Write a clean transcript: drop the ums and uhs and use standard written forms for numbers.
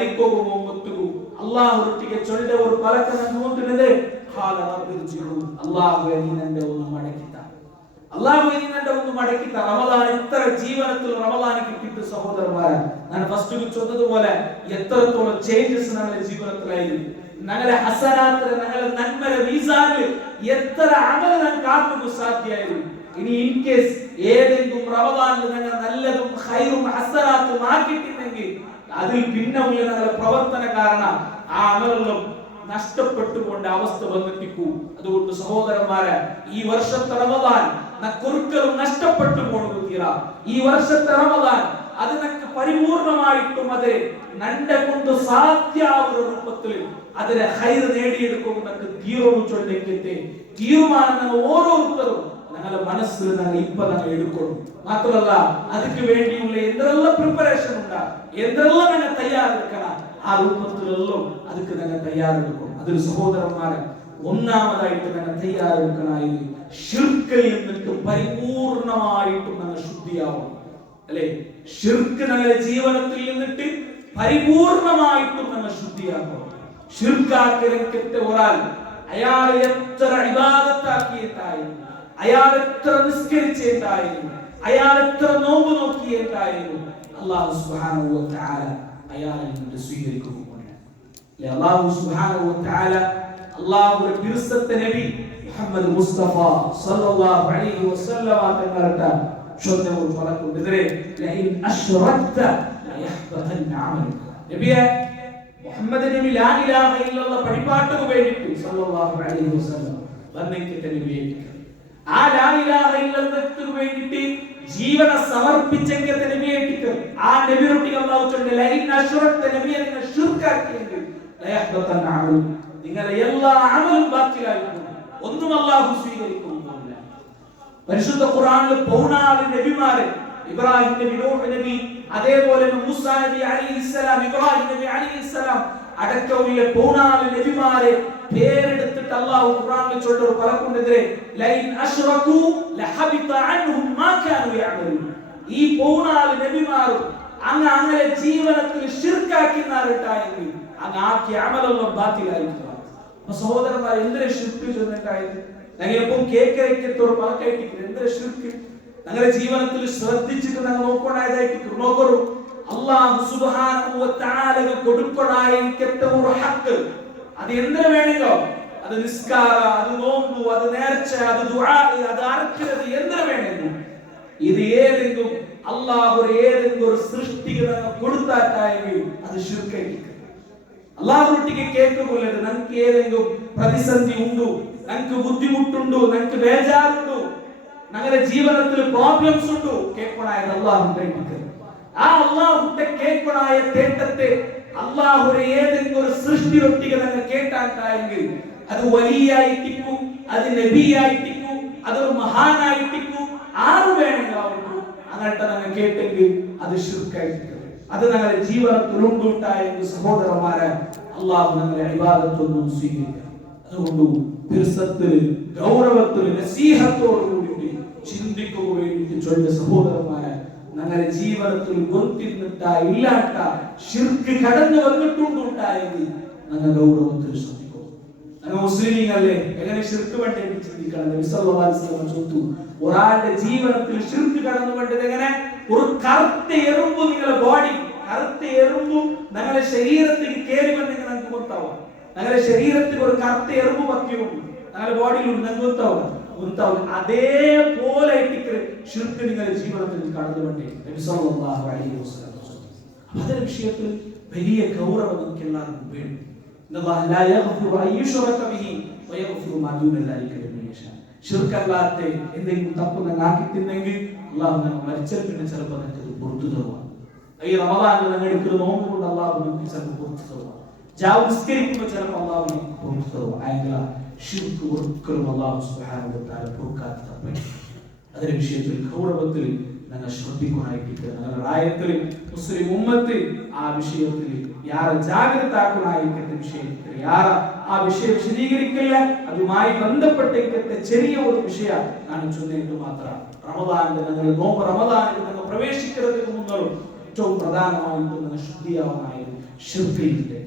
ಮರಿಕೋಗುವಂತು ಅಲ್ಲಾಹರೊಟ್ಟಿಗೆ ಚೊಲ್ಲೆವರು ಪಲಕನ ನೋಂತಿನದೆ ಖಾಲ ರಬ್ಬಿರ್ಜಿಉ ಅಲ್ಲಾಹುವೆ ನೀನಂದೆ ಒಂದು ಮಡಕಿತ അല്ലാഹുവേ നിന്റെ ഒന്ന് മടക്കി ത റമദാൻ എത്ര ജീവനത്തിൽ റമദാന് കിട്ടിയിട്ട് സഹോദരന്മാരെ ഞാൻ ഫസ്റ്റ് ചൊന്നതുപോലെ എത്രത്തോളം ചേഞ്ചസ് ഞങ്ങളുടെ ജീവിതത്തിലായിരുന്നു ഞങ്ങളുടെ ഹസനാത്ത് ഞങ്ങളുടെ നന്മയുടെ മീസാനിൽ എത്ര അമൽ ഞാൻ കാണുക സാധ്യമായിരുന്നു ഇനി ഇൻ കേസ് ഏതെങ്കിലും റമദാനിൽ ഞങ്ങൾ നല്ലതും ഖൈറും ഹസനാത്തും ആക്കിയിട്ടുണ്ടെങ്കിൽ അതിൽ പിന്നെ ഉള്ള ഞങ്ങളുടെ പ്രവർത്തന കാരണം ആ അമലെല്ലാം നഷ്ടപ്പെട്ടുകൊണ്ട് അവസ്ഥ വന്നെത്തിക്കൂ അതുകൊണ്ട് സഹോദരന്മാരെ ഈ വർഷത്തെ റമദാൻ നക്കൊരുക്കലും നഷ്ടപ്പെട്ടു പോകുക ഈ വർഷത്തെ റമദാൻ അത് നമുക്ക് പരിപൂർണമായിട്ടും അത് നന്റെ കൊണ്ട് സാധ്യമാവുന്ന രൂപത്തിൽ അതിലെ ഹൈർ നേടിയെടുക്കും നമുക്ക് തീരോട് ചൊല്ലിക്കത്തെ തീരുമാനം നമ്മൾ ഓരോരുത്തരും ഞങ്ങളുടെ മനസ്സിൽ ഞങ്ങൾ ഇപ്പൊ ഞങ്ങൾ എടുക്കണം മാത്രമല്ല അതിക്ക് വേണ്ടിയുള്ള എന്തെല്ലാം പ്രിപ്പറേഷൻ ഉണ്ടാ എന്തെല്ലാം ഞങ്ങൾ തയ്യാറെടുക്കണം ആ രൂപത്തിലെല്ലാം അതിക്ക് ഞങ്ങൾ തയ്യാറെടുക്കണം അതിൽ സഹോദരന്മാരെ ഒന്നാമതായിട്ട് ഞങ്ങൾ തയ്യാറെടുക്കണമായിരുന്നു ഷിർക്കിൽ നിന്നിട്ട് പരിപൂർണമായിട്ടും ഞങ്ങൾ ശുദ്ധിയാവണം അല്ലെ ഷിർക്ക് ഞങ്ങളുടെ ജീവിതത്തിൽ നിന്നിട്ട് പരിപൂർണമായിട്ടും ഞങ്ങൾ ശുദ്ധിയാക്കണം ഷിർക്കാക്കിരക്കത്തെ ഒരാൾ അയാൾ എത്ര ഇബാദത്താക്കിയിട്ടായിരുന്നു അയാൾ എത്ര നിസ്കരിച്ചിട്ടായിരുന്നു അയാൾ എത്ര നോമ്പ് നോക്കിയിട്ടായിരുന്നു അല്ലാഹു സുബ്ഹാനഹു വ തആല അയാളെ നിന്ന് സ്വീകരിക്കുകയാണ് അല്ലാഹു സുബ്ഹാനഹു വ തആല അല്ലാഹുവിന്റെ തിരുസത്ത നബി മുഹമ്മദ് മുസ്തഫ സല്ലല്ലാഹു അലൈഹി വസല്ലം തങ്ങളുടെ ചൊന്നവർ പറഞ്ഞിട്ടുണ്ടെതിരെ ലഇൻ അശ്റക്ത ലയഹ്ബതന്ന അമലുക നബിയെ മുഹമ്മദ് നബി ലാ ഇലാഹ ഇല്ലല്ലാഹ് പഠിപ്പാട്ടുക വേണ്ടിട്ട് സല്ലല്ലാഹു അലൈഹി വസല്ലം വന്നിട്ട് നബിയെ ആ ലാ ഇലാഹ ഇല്ലല്ലാഹ്ക്ക് വേണ്ടിട്ട് ജീവന സമർപ്പിച്ചെങ്കിൽ നബിയേക്ക് ആ നബിയോട് അല്ലാഹു ചൊല്ലുന്ന ലൈൻ അശ്റക്ത നബിയെ നിങ്ങൾ ശിർക്കാക്കിയെങ്കിൽ ലയഹ്ബതന്ന അമലുക നിങ്ങളുടെ എല്ലാ അമലും ബാത്തിലായി ഒന്നും അല്ലാഹു സ്വീകരിക്കുന്നില്ല പരിശുദ്ധ ഖുർആനിൽ പൗനാല് നബിമാരെ ഇബ്രാഹിം നബി നൂഹ് നബി അതേപോലെ മൂസ നബി അലൈഹിസ്സലാം ഇബ്രാഹിം നബി അലൈഹിസ്സലാം അടക്കമുള്ള പൗനാല് നബിമാരെ പേരെടുത്തിട്ട് അല്ലാഹു ഖുർആനിൽ ചൊല്ലുന്ന പലകുണ്ടെതിരെ ലൈൻ അശ്റകൂ ലഹബിത അൻഹും മാ കാനൂ യഅമലൂൻ ഈ പൗനാല് നബിമാരും അങ്ങനെ ജീവിതത്തിൽ ശിർക്കാക്കിനാരട്ടായെങ്കിൽ ആക്കി അമലെല്ലാം ബാത്തിലായിരിക്കും സഹോദരന്മാർ എന്തിനെ ഷിർക്ക് ചെന്നിട്ടായത് ഞങ്ങളെപ്പം കേക്കരയ്ക്കത്തോട് പലക്കായിട്ട് എന്തിനെ ഷിർക്ക് ഞങ്ങളുടെ ജീവിതത്തിൽ ശ്രദ്ധിച്ചിട്ട് ഞങ്ങൾ നോക്കണായതായിട്ട് നോക്കൂ അല്ലാഹു സുബ്ഹാനഹു വ തആല കൊടുക്കണായിരിക്കത്തെ ഒരു ഹക്ക് അത് എന്തിനു വേണമെങ്കിലോ അത് നിസ്കാര അത് നോമ്പ് അത് നേർച്ച അത് ദുആ അത് അർക്കത് എന്തിനു വേണമെങ്കിലും ഇത് ഏതെങ്കിലും അല്ലാഹു ഏതെങ്കിലും ഒരു സൃഷ്ടിക്ക് ഞങ്ങൾ കൊടുത്താട്ടായെങ്കിൽ അത് ഷിർക്കായിരിക്കും അല്ലാഹുവിന്റെ കേൾക്കുമ്പോൾ നമുക്ക് ഏതെങ്കിലും പ്രതിസന്ധി ഉണ്ടോ നമുക്ക് ബുദ്ധിമുട്ടുണ്ടോ നമുക്ക് ബേജാറുണ്ടോ ഞങ്ങളുടെ ജീവിതത്തിൽ പ്രോബ്ലംസ് ഉണ്ടോ കേൾക്കണായത് അല്ലാഹുവിന്റെ ആ അല്ലാഹുവിന്റെ കേൾക്കണായ തേട്ടത്തെ അല്ലാഹുവിന്റെ ഏതെങ്കിലും ഒരു സൃഷ്ടിയൊട്ടിಗೆ ഞങ്ങൾ കേട്ടാട്ടായെങ്കിൽ അത് വലിയായിട്ടിക്കും അത് നബിയായിട്ടിക്കും അതൊരു മഹാനായിട്ടിക്കും ആര് വേണമെങ്കിലും അവർക്ക് അങ്ങനത്തെ ഞങ്ങൾ കേട്ടെങ്കിൽ അത് ശിർക്കായിരിക്കും അത് ഞങ്ങളുടെ ജീവിതത്തിൽ ഉണ്ടായെങ്കിൽ സഹോദരന്മാരെ അല്ലാഹു ഞങ്ങളുടെ ഇബാദത്തൊന്നും സ്വീകരിക്കും അതുകൊണ്ട് തിരുസത്തിൽ ഗൗരവത്തിൽ നസീഹത്തോടു കൂടി ചിന്തിക്കുക വേണ്ടി ചൊല്ലിയ സഹോദരന്മാരെ ഞങ്ങളുടെ ജീവിതത്തിൽ ഗൊത്തിന്നിട്ട ഇല്ലാട്ട ശിർക്ക് കടന്നു വന്നിട്ടുണ്ടായെങ്കിൽ ഞങ്ങൾ ഗൗരവത്തിൽ ശ്രദ്ധിക്കും ഞങ്ങൾ മുസ്ലിമീങ്ങളെ എങ്ങനെ ശിർക്ക് വേണ്ടി ചിന്തിക്കണം നബി സല്ലല്ലാഹു അലൈഹി വസല്ലം ചൊല്ലുന്നു ഒരാളുടെ ജീവിതത്തിൽ ശിർക്ക് കടന്നു വേണ്ടത് എങ്ങനെ ഒരു കറുത്ത എറുമ്പ് നിങ്ങളുടെ ബോഡി കറുത്ത എറുമ്പ് ഞങ്ങളുടെ ശരീരത്തിൽ കയറി വന്നെങ്കിൽ നമുക്ക് ಗೊತ್ತಾവും ഞങ്ങളുടെ ശരീരത്തിൽ ഒരു കറുത്ത എറുമ്പ് പറ്റിയുണ്ട് ഞങ്ങളുടെ ബോഡിയിലുണ്ട് നമുക്ക് ಗೊತ್ತಾവും അതേപോലെ ശിർക്ക് നിങ്ങളുടെ ജീവിതത്തിൽ കടന്നു വേണ്ടി നബി സല്ലല്ലാഹു അലൈഹി വസല്ലം അതിന്റെ വിഷയത്തിൽ വലിയ ഗൗരവം നമുക്ക് എല്ലാവർക്കും വേണം ഇന്നല്ലാഹു ലാ യഗ്ഫിറു അൻ യുശ്റക ബിഹി വയഗ്ഫിറു മാ ദൂന ദാലിക ലിമൻ യശാ ശിർക്കല്ലാത്ത എന്തെങ്കിലും തപ്പ് നിങ്ങൾ ആക്കിയിട്ടുണ്ടെങ്കിൽ അല്ലാഹു നമ്മൾ മരിച്ചാൽ പിന്നെ ചിലപ്പോൾ നിങ്ങൾക്ക് പുറത്തു തരുവാണ് ഈ റമദാനിൽ നിങ്ങൾ എടുക്കുന്ന നോമ്പ് കൊണ്ട് അല്ലാഹു നിങ്ങൾക്ക് ചിലപ്പോൾ പുറത്തു തരുവാണ് ജാവ് നിസ്കരിക്കുമ്പോൾ ചിലപ്പോൾ അല്ലാഹു നിങ്ങൾക്ക് പുറത്തു തരുവാണ് അയങ്ക ശിർക്ക് ഒരിക്കലും അല്ലാഹു സുബ്ഹാനഹു വ തആല പൊറുക്കാത്ത തപ്പേ അതിന്റെ വിഷയത്തിൽ ഗൗരവത്തിൽ ഞങ്ങൾ ശ്രദ്ധിക്കാനായിട്ട് ഞങ്ങളുടെ റായത്തിൽ മുസ്ലിം ഉമ്മത്ത് ആ വിഷയത്തിൽ ಯಾರ ಜಾಗೃತಾಕನಾയിരിക്കുന്ന വിഷയത്തിൽ ಯಾರ ആ വിഷയം വിശദീകരിക്കില്ല അതുമായി ബന്ധപ്പെട്ട ചെറിയ ഒരു വിഷയം ഞാൻ ചൊല്ലിയിട്ട് മാത്രം റമദാനിന്റെ ഞങ്ങൾ നോമ്പ് റമദാനിൽ ഞങ്ങൾ പ്രവേശിക്കുന്നതിന് മുന്നേ ഏറ്റവും പ്രധാനമായിട്ട് ഞങ്ങൾ ശുദ്ധിയാവാനായിരുന്നു ಶಿರ್ಕ್ ಇಲ್ಲದೆ